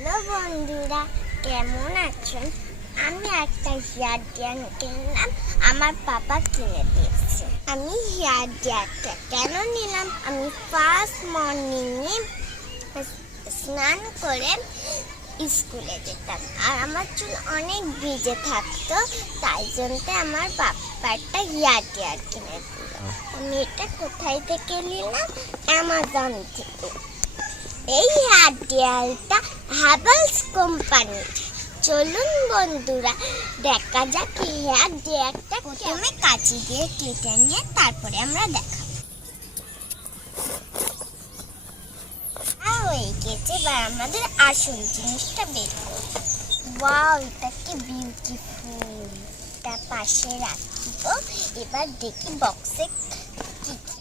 Hello বন্ধুরা, কেমন আছেন? আমি একটা হেয়ার ড্রায়ার কিনলাম, আমার বাবা কিনে দিয়েছে। আমি হেয়ার ড্রায়ারটা কেন নিলাম? আমি ফার্স্ট মর্নিংয়ে স্নান করে স্কুলে যেতাম। আর আমার চুল অনেক ভিজে থাকতো, তাই জন্য আমার বাপ্পারটা হেয়ার ড্রায়ার কিনে দিল। আমি এটা কোথায় থেকে নিলাম? অ্যামাজন থেকে। এই হেয়ার ড্রায়ারটা হ্যাভেলস কোম্পানি চলুন বন্ধুরা দেখা যাক হেয়ার ড্রায়ারটা প্রথমে কাঁচি দিয়ে কেটে নিয়ে তারপরে আমরা আর হয়ে গেছে এবার আমাদের আসল জিনিসটা বের করব। ওয়াও এটা কি বিউটিফুল এটা পাশে রাখব। এবার দেখি বক্সে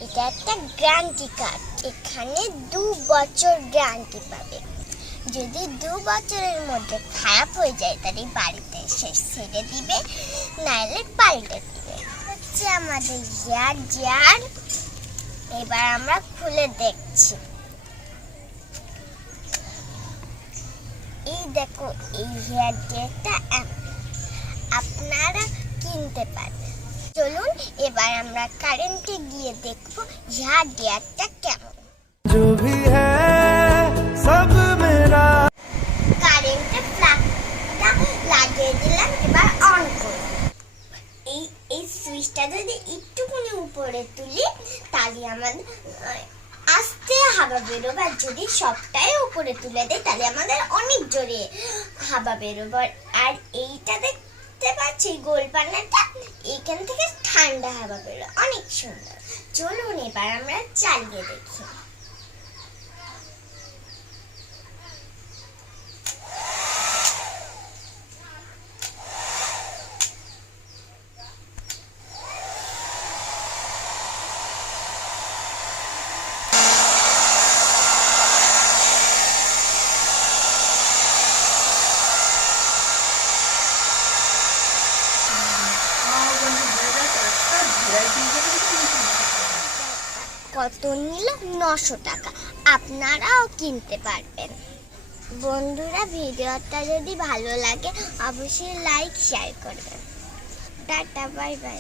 এটা একটা গ্যারান্টি কার্ড এখানে দু বছর গ্যারান্টি পাবে। যদি দু বছরের মধ্যে খারাপ হয়ে যায়, তাহলে বাড়িতে এসে ছেড়ে দিবে, নাহলে পাল্টে দিবে। হচ্ছে আমাদের ইয়ার জার এবার আমরা খুলে দেখছি। এই দেখো, এই হেয়ার জেলটা আপনারা কিনতে পারবেন। চলুন এবার আমরা কারেন্টে গিয়ে দেখবো হেয়ার ড্রেসটা কেমন जो भी है सब मेरा কারেন্টের প্লাগটা লাগিয়ে দিলাম এবার অন করব এই এই সুইচটা যদি একটুখানি উপরে তুলি তাহলে আমাদের আহ, আস্তে হাওয়া বেরোবে আর যদি সবটাই উপরে তুলে দেয় তাহলে আমাদের অনেক জোরে হাওয়া বেরোবে আর এইটা দেখতে গোলপানাটা এইখান থেকে ঠান্ডা হাওয়া বেরো অনেক সুন্দর। চলুন এবার আমরা চালিয়ে দেখি। কত নিল নশো টাকা। আপনারাও কিনতে পারবেন। বন্ধুরা, ভিডিওটা যদি ভালো লাগে, অবশ্যই লাইক শেয়ার করবেন। Tata bye bye